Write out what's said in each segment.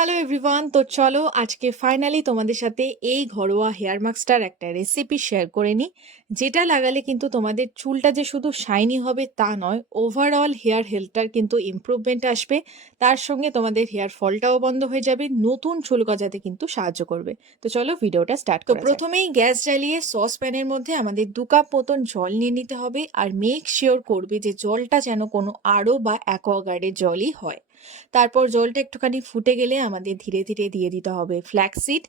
Hello everyone, তো চলো আজকে ফাইনালি তোমাদের সাথে এই ঘরোয়া হেয়ার মাস্কটার একটা রেসিপি শেয়ার করে নিই, যেটা লাগালে কিন্তু তোমাদের চুলটা যে শুধু শাইনি হবে তা নয়, ওভারঅল হেয়ার হেলথটার কিন্তু ইমপ্রুভমেন্ট আসবে। তার সঙ্গে তোমাদের হেয়ার ফলটাও বন্ধ হয়ে যাবে, নতুন চুল গজাতে কিন্তু সাহায্য করবে। তো চলো ভিডিওটা স্টার্ট করা যাক। প্রথমেই গ্যাস জ্বালিয়ে সসপ্যানের মধ্যে আমাদের 2 কাপ মতন জল নিয়ে নিতে হবে, আর মেক শিওর করবে যে জলটা যেন কোনো আরও বা অ্যাকোয়াগার্ডের জলই হয়। তারপর জলটা একটুখানি ফুটে গেলে আমাদের ধীরে ধীরে দিয়ে দিতে হবে ফ্ল্যাক্সিড।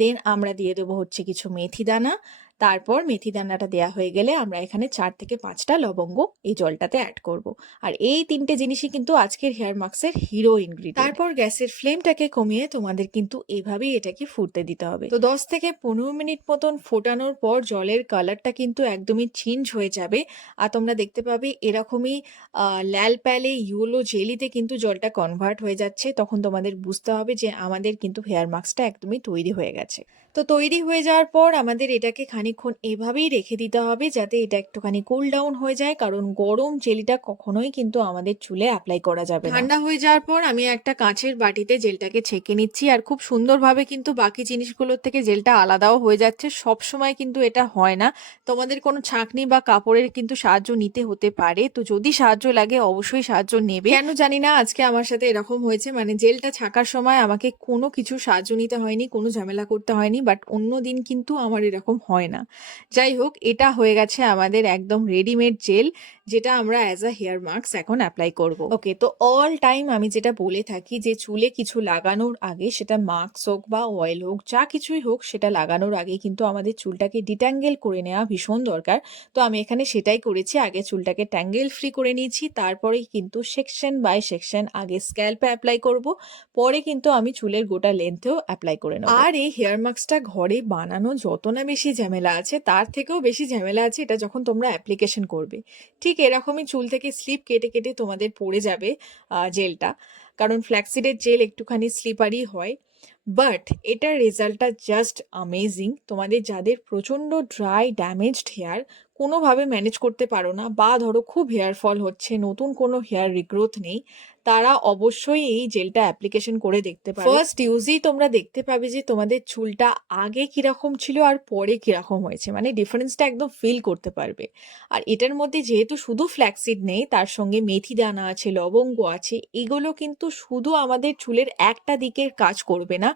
দেন আমরা দিয়ে দেবো হচ্ছে কিছু মেথি দানা। তারপর মেথি দানাটা দেওয়া হয়ে গেলে আমরা এখানে 4 থেকে 5টা লবঙ্গ এই জলটাতে অ্যাড করব। আর এই 3টে জিনিসই কিন্তু আজকের হেয়ার মাস্কের হিরো ইনগ্রিডিয়েন্ট। তারপর গ্যাসের ফ্লেমটাকে কমিয়ে তোমাদের কিন্তু এভাবেই এটাকে ফুটতে দিতে হবে। তো 10 থেকে 15 মিনিট মতন ফোটানোর পর জলের কালারটা কিন্তু একদমই চেঞ্জ হয়ে যাবে। আর তোমরা দেখতে পাবে এরকমই লাল প্যালে ইয়েলো জেলিতে কিন্তু জলটা কনভার্ট হয়ে যাচ্ছে। তখন তোমাদের বুঝতে হবে যে আমাদের কিন্তু হেয়ার মাস্কটা একদমই তৈরি হয়ে গেছে। তো তৈরি হয়ে যাওয়ার পর আমাদের এটাকে খানিকক্ষণ এভাবেই রেখে দিতে হবে, যাতে এটা একটুখানি কুল ডাউন হয়ে যায়, কারণ গরম জেলিটা কখনোই কিন্তু আমাদের চুলে অ্যাপ্লাই করা যাবে না। ঠান্ডা হয়ে যাওয়ার পর আমি একটা কাঁচের বাটিতে জেলটাকে ছেঁকে নিচ্ছি, আর খুব সুন্দরভাবে কিন্তু বাকি জিনিসগুলোর থেকে জেলটা আলাদাও হয়ে যাচ্ছে। সব সময় কিন্তু এটা হয় না, তোমাদের কোনো ছাঁকনি বা কাপড়ের কিন্তু সাহায্য নিতে হতে পারে। তো যদি সাহায্য লাগে অবশ্যই সাহায্য নেবে। কেন জানি না আজকে আমার সাথে এরকম হয়েছে, মানে জেলটা ছাকার সময় আমাকে কোনো কিছু সাহায্য নিতে হয়নি, কোনো ঝামেলা করতে হয়নি, বাট অন্য দিন কিন্তু আমার এরকম হয় না। যাই হোক, এটা হয়ে গেছে আমাদের একদম রেডিমেড জেল, যেটা আমরা অ্যাজ আ হেয়ার মাস্ক এখন অ্যাপ্লাই করব। ওকে, তো অল টাইম আমি যেটা বলে থাকি যে চুলে কিছু লাগানোর আগে, সেটা মাস্ক হোক বা অয়েল হোক, যা কিছুই হোক, সেটা লাগানোর আগে কিন্তু আমাদের চুলটাকে ডিট্যাঙ্গেল করে নেওয়া ভীষণ দরকার। তো আমি এখানে সেটাই করেছি, আগে চুলটাকে ট্যাঙ্গেল ফ্রি করে নিয়েছি, তারপরেই কিন্তু সেকশন বাই সেকশন আগে স্ক্যাল্পে অ্যাপ্লাই করব, পরে কিন্তু আমি চুলের গোটা লেন্থেও অ্যাপ্লাই করে নেব। আর এই হেয়ার মাস্কটা ঘরে বানানো যত না বেশি ঝামেলা আছে, তার থেকেও বেশি ঝামেলা আছে এটা যখন তোমরা অ্যাপ্লিকেশন করবে। ঠিক এরকমই চুল থেকে স্লিপ কেটে কেটে তোমাদের পড়ে যাবে জেলটা, কারণ ফ্ল্যাক্সিডের জেল একটুখানি স্লিপারি হয়। বাট এটার রেজাল্টটা জাস্ট অ্যামেজিং। তোমাদের যাদের প্রচণ্ড ড্রাই ড্যামেজড হেয়ার, কোনোভাবে ম্যানেজ করতে পারো না, বা ধরো খুব হেয়ার ফল হচ্ছে, নতুন কোনো হেয়ার রিগ্রোথ নেই, তারা অবশ্যই এই জেলটা অ্যাপ্লিকেশন করে দেখতে পারো। ফার্স্ট ইউজেই তোমরা দেখতে পাবে যে তোমাদের চুলটা আগে কিরকম ছিল আর পরে কিরকম হয়েছে, মানে ডিফারেন্সটা একদম ফিল করতে পারবে। আর এটার মধ্যে যেহেতু শুধু ফ্ল্যাক্সিড নেই, তার সঙ্গে মেথি দানা আছে, লবঙ্গ আছে, এগুলো কিন্তু শুধু আমাদের চুলের একটা দিকের কাজ করবে না,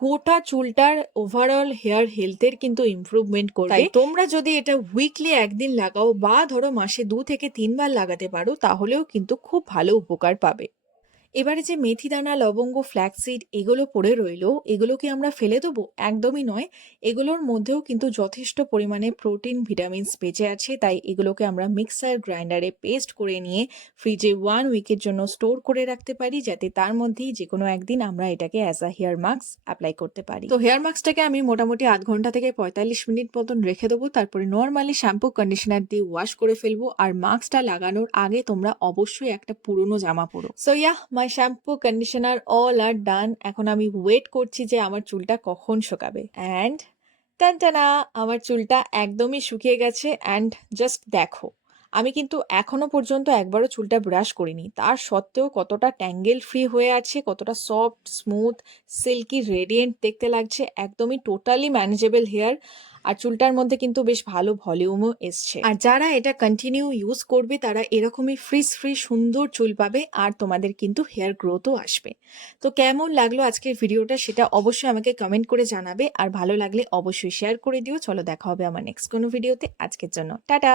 গোটা চুলটার ওভারঅল হেয়ার হেলথের কিন্তু ইমপ্রুভমেন্ট করবে। তাই তোমরা যদি এটা উইকলি একদিন লাগাও, বা ধরো মাসে 2 থেকে 3 বার লাগাতে পারো, তাহলেও কিন্তু খুব ভালো উপকার পাবে। এবারে যে মেথি দানা, লবঙ্গ, ফ্ল্যাক্সিড এগুলো পড়ে রইলো, এগুলো কি আমরা ফেলে দেবো? একদমই নয়। এগুলোর মধ্যেও কিন্তু যথেষ্ট পরিমাণে প্রোটিন, ভিটামিনস বেঁচে আছে, তাই এগুলোকে আমরা মিক্সার গ্রাইন্ডারে পেস্ট করে নিয়ে ফ্রিজে 1 উইকের জন্য স্টোর করে রাখতে পারি, যাতে তার মধ্যেই যে কোনো একদিন আমরা এটাকে as a hair mask apply করতে পারি। তো হেয়ার মাস্কটাকে আমি মোটামুটি আধ ঘন্টা থেকে 45 মিনিট মতন রেখে দেবো, তারপরে নর্মালি শ্যাম্পু কন্ডিশনার দিয়ে ওয়াশ করে ফেলবো। আর মাস্কটা লাগানোর আগে তোমরা অবশ্যই একটা পুরনো জামা পরো। So my shampoo conditioner all are done. এখন আমি ওয়েট করছি যে আমার চুলটা কখন শুকাবে। অ্যান্ড টানটানা, আমার চুলটা একদমই শুকিয়ে গেছে। অ্যান্ড জাস্ট দেখো, আমি কিন্তু এখনো পর্যন্ত একবারও চুলটা ব্রাশ করিনি, তার সত্ত্বেও কতটা ট্যাঙ্গেল ফ্রি হয়ে আছে, কতটা সফট, স্মুথ, সিল্কি, রেডিয়েন্ট দেখতে লাগছে। একদমই টোটালি ম্যানেজেবল হেয়ার। আর চুলটার মধ্যে কিন্তু বেশ ভালো ভলিউমও এসছে। আর যারা এটা কন্টিনিউ ইউজ করবে, তারা এরকমই ফ্রিজ ফ্রি সুন্দর চুল পাবে, আর তোমাদের কিন্তু হেয়ার গ্রোথও আসবে। তো কেমন লাগলো আজকের ভিডিওটা, সেটা অবশ্যই আমাকে কমেন্ট করে জানাবে, আর ভালো লাগলে অবশ্যই শেয়ার করে দিও। চলো দেখা হবে আমার নেক্সট কোনো ভিডিওতে। আজকের জন্য টাটা।